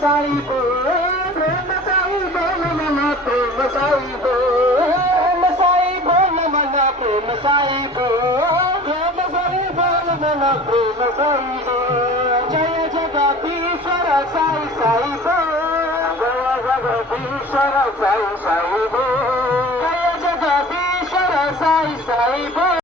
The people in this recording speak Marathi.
साई बोल मना प्रेम साई बोल मना प्रेम साई बोल मना प्रेम साई बोल जय जगदीश्वर साई साई बोल जय जगदीश्वर साई साई बोल